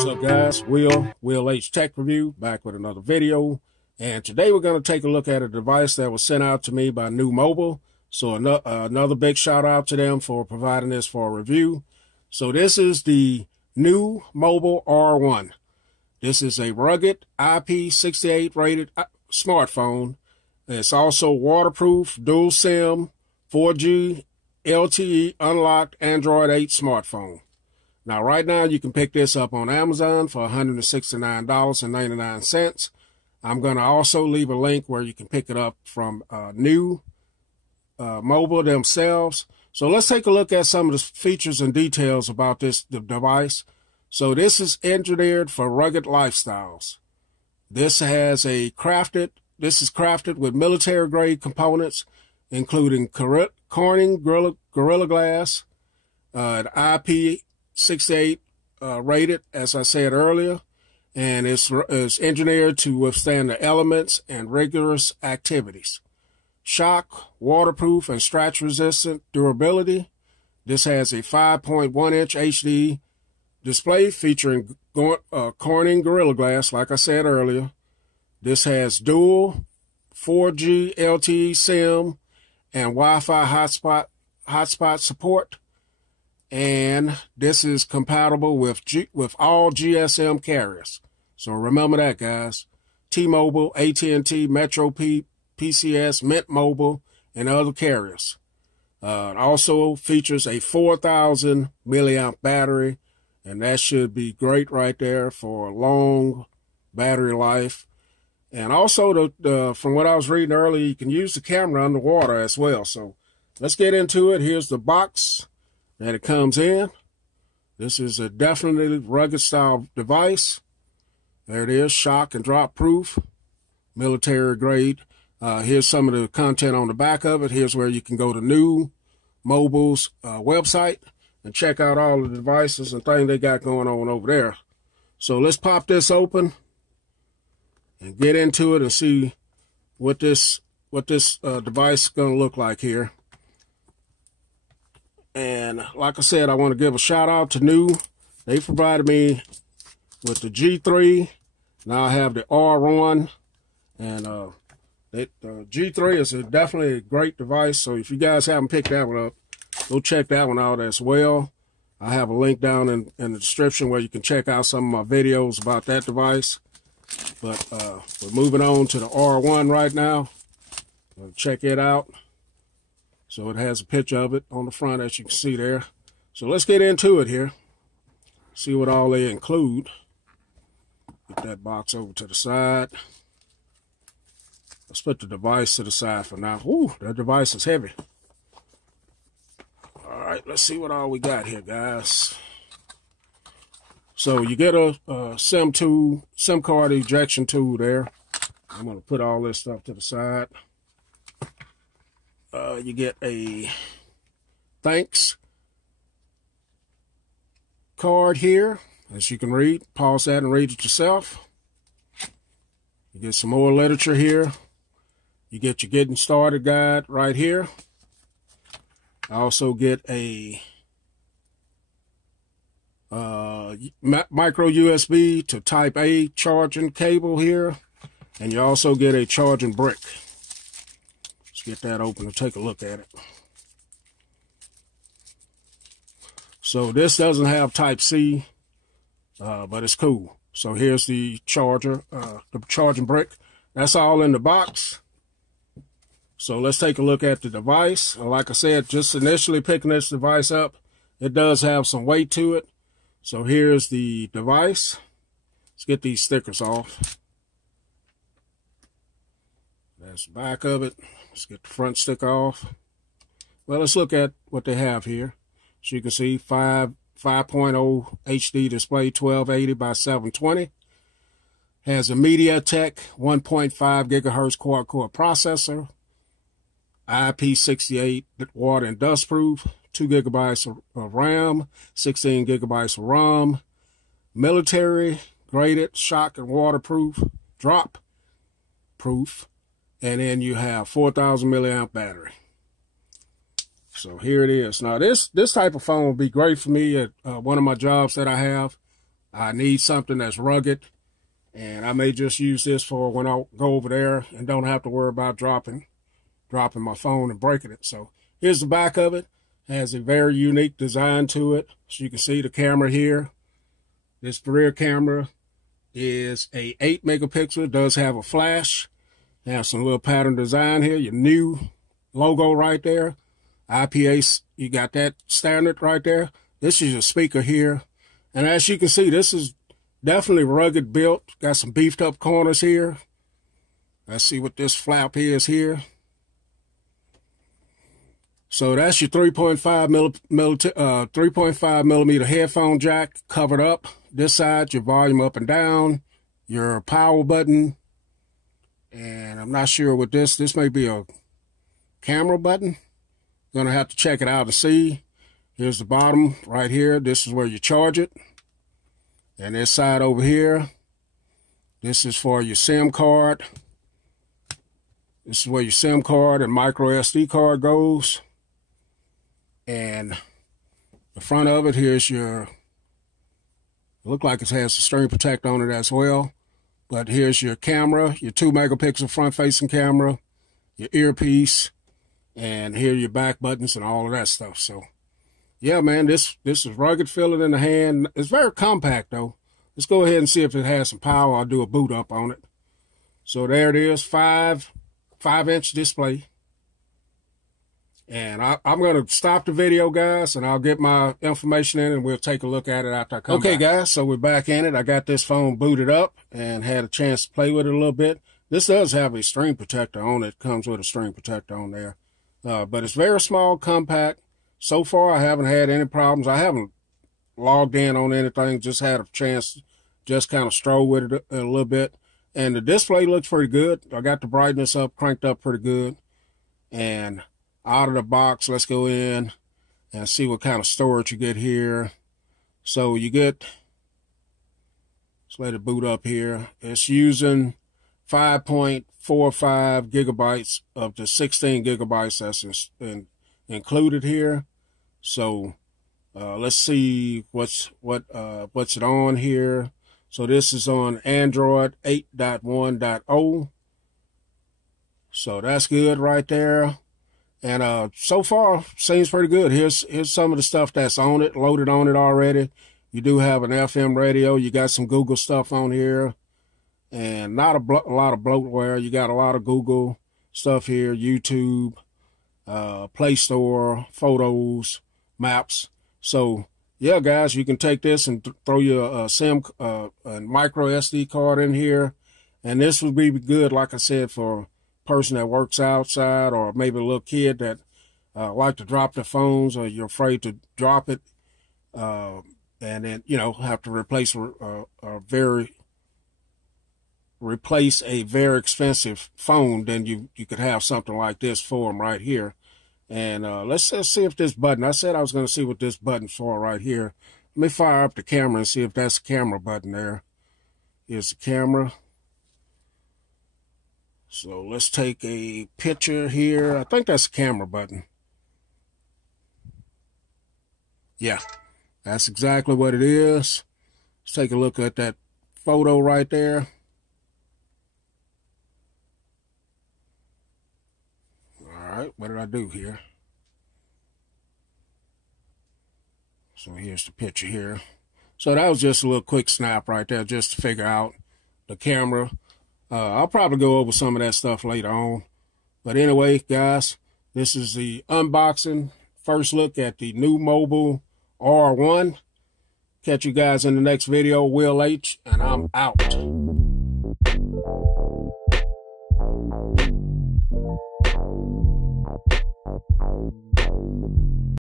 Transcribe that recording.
What's up, guys? Will H Tech Review, back with another video. And today we're going to take a look at a device that was sent out to me by NUU Mobile. So another big shout out to them for providing this for a review. So this is the NUU Mobile R1. This is a rugged IP68 rated smartphone. It's also waterproof, dual SIM, 4G, LTE, unlocked Android 8 smartphone. Now, right now, you can pick this up on Amazon for $169.99. I'm going to also leave a link where you can pick it up from NUU Mobile themselves. So let's take a look at some of the features and details about the device. So this is engineered for rugged lifestyles. This is crafted with military-grade components, including Corning Gorilla Glass, IP68 rated, as I said earlier, and it's engineered to withstand the elements and rigorous activities. Shock, waterproof, and scratch-resistant durability. This has a 5.1-inch HD display featuring Corning Gorilla Glass, like I said earlier. This has dual 4G LTE SIM and Wi-Fi hotspot support. And this is compatible with all GSM carriers. So remember that, guys. T-Mobile, AT&T, Metro PCS, Mint Mobile, and other carriers. It also features a 4,000 milliamp battery, and that should be great right there for long battery life. And also, from what I was reading earlier, you can use the camera underwater as well. So let's get into it. Here's the box that it comes in. This is a definitely rugged style device. There it is, shock and drop proof, military grade. Here's some of the content on the back of it. Here's where you can go to NUU Mobile's website and check out all the devices and things they got going on over there. So let's pop this open and get into it and see what this device is going to look like here. And like I said, I want to give a shout out to NUU. They provided me with the G3. Now I have the R1, and the G3 is definitely a great device. So if you guys haven't picked that one up, go check that one out as well. I have a link down in the description where you can check out some of my videos about that device. But we're moving on to the R1 right now. Check it out. So it has a picture of it on the front, as you can see there. So let's get into it here. See what all they include. Get that box over to the side. Let's put the device to the side for now. Ooh, that device is heavy. All right, let's see what all we got here, guys. So you get a SIM card ejection tool there. I'm going to put all this stuff to the side. You get a thanks card here, as you can read. Pause that and read it yourself. You get some more literature here. You get your getting started guide right here. I also get a micro USB to Type A charging cable here, and you also get a charging brick. Let's get that open and take a look at it. So this doesn't have Type C, but it's cool. So here's the charger, the charging brick. That's all in the box. So let's take a look at the device. And like I said, just initially picking this device up, it does have some weight to it. So here's the device. Let's get these stickers off. That's the back of it. Let's get the front sticker off. Well, let's look at what they have here. So you can see 5.0 HD display, 1280 by 720. Has a MediaTek 1.5 gigahertz quad-core processor. IP68 water and dust proof. 2 gigabytes of RAM, 16 gigabytes of ROM, military graded, shock and waterproof, drop proof, and then you have 4,000 milliamp battery. So here it is. Now this type of phone would be great for me at one of my jobs that I have. I need something that's rugged, and I may just use this for when I go over there and don't have to worry about dropping my phone and breaking it. So here's the back of it. It has a very unique design to it. So you can see the camera here. This rear camera is a 8 megapixel. It does have a flash. It has some little pattern design here. Your NUU logo right there. IPA, you got that standard right there. This is your speaker here. And as you can see, this is definitely rugged built. Got some beefed up corners here. Let's see what this flap is here. So that's your 3.5 millimeter headphone jack covered up. This side, your volume up and down, your power button, and I'm not sure what this may be a camera button. Gonna have to check it out to see. Here's the bottom right here. This is where you charge it. And this side over here, this is for your SIM card. This is where your SIM card and micro SD card goes. And the front of it, here's your, look like it has a screen protector on it as well. But here's your camera, your 2 megapixel front facing camera, your earpiece, and here are your back buttons and all of that stuff. So yeah, man, this is rugged feeling in the hand. It's very compact though. Let's go ahead and see if it has some power. I'll do a boot up on it. So there it is, 5-inch display. And I'm going to stop the video, guys, and I'll get my information in, and we'll take a look at it after I come back. Okay, guys, so we're back in it. I got this phone booted up and had a chance to play with it a little bit. This does have a screen protector on it. Comes with a screen protector on there. But it's very small, compact. So far, I haven't had any problems. I haven't logged in on anything. Just had a chance to just kind of stroll with it a little bit. And the display looks pretty good. I got the brightness up, cranked up pretty good. And out of the box, let's go in and see what kind of storage you get here. So you get, let's let it boot up here. It's using 5.45 gigabytes of the 16 gigabytes that's included here. So let's see what's it on here. So this is on Android 8.1.0. So that's good right there. And so far, seems pretty good. Here's some of the stuff that's on it, loaded on it already. You do have an FM radio. You got some Google stuff on here. And not a lot of bloatware. You got a lot of Google stuff here, YouTube, Play Store, photos, maps. So, yeah, guys, you can take this and throw your SIM, a micro SD card in here. And this would be good, like I said, for person that works outside, or maybe a little kid that like to drop their phones, or you're afraid to drop it, and then have to replace a very expensive phone. Then you could have something like this for them right here. And let's see if this button, I said I was going to see what this button's for right here. Let me fire up the camera and see if that's the camera button there. Here's the camera. So let's take a picture here. I think that's the camera button. Yeah, that's exactly what it is. Let's take a look at that photo right there. All right, what did I do here? So here's the picture here. So that was just a little quick snap right there, just to figure out the camera. I'll probably go over some of that stuff later on. But anyway, guys, this is the unboxing, first look at the NUU Mobile R1. Catch you guys in the next video. Will H, and I'm out.